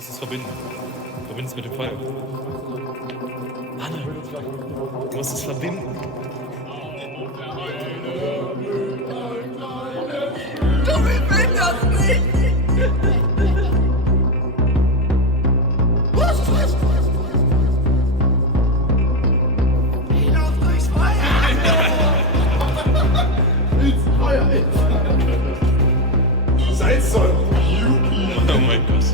musst es verbinden. Verbind es mit dem Feuer. Anne, du musst es verbinden. Du willst das nicht! Was? Ich lauf durchs Feuer! Ins Feuer! Salzsäure! Oh mein Gott.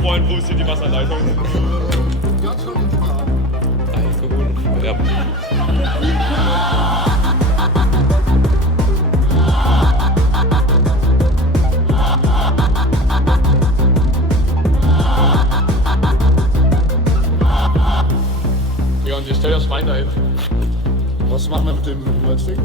Freund, wo ist hier die Wasserleitung? Ja. Ja, und ihr stellt das Schwein dahin. Was machen wir mit dem Holzstück?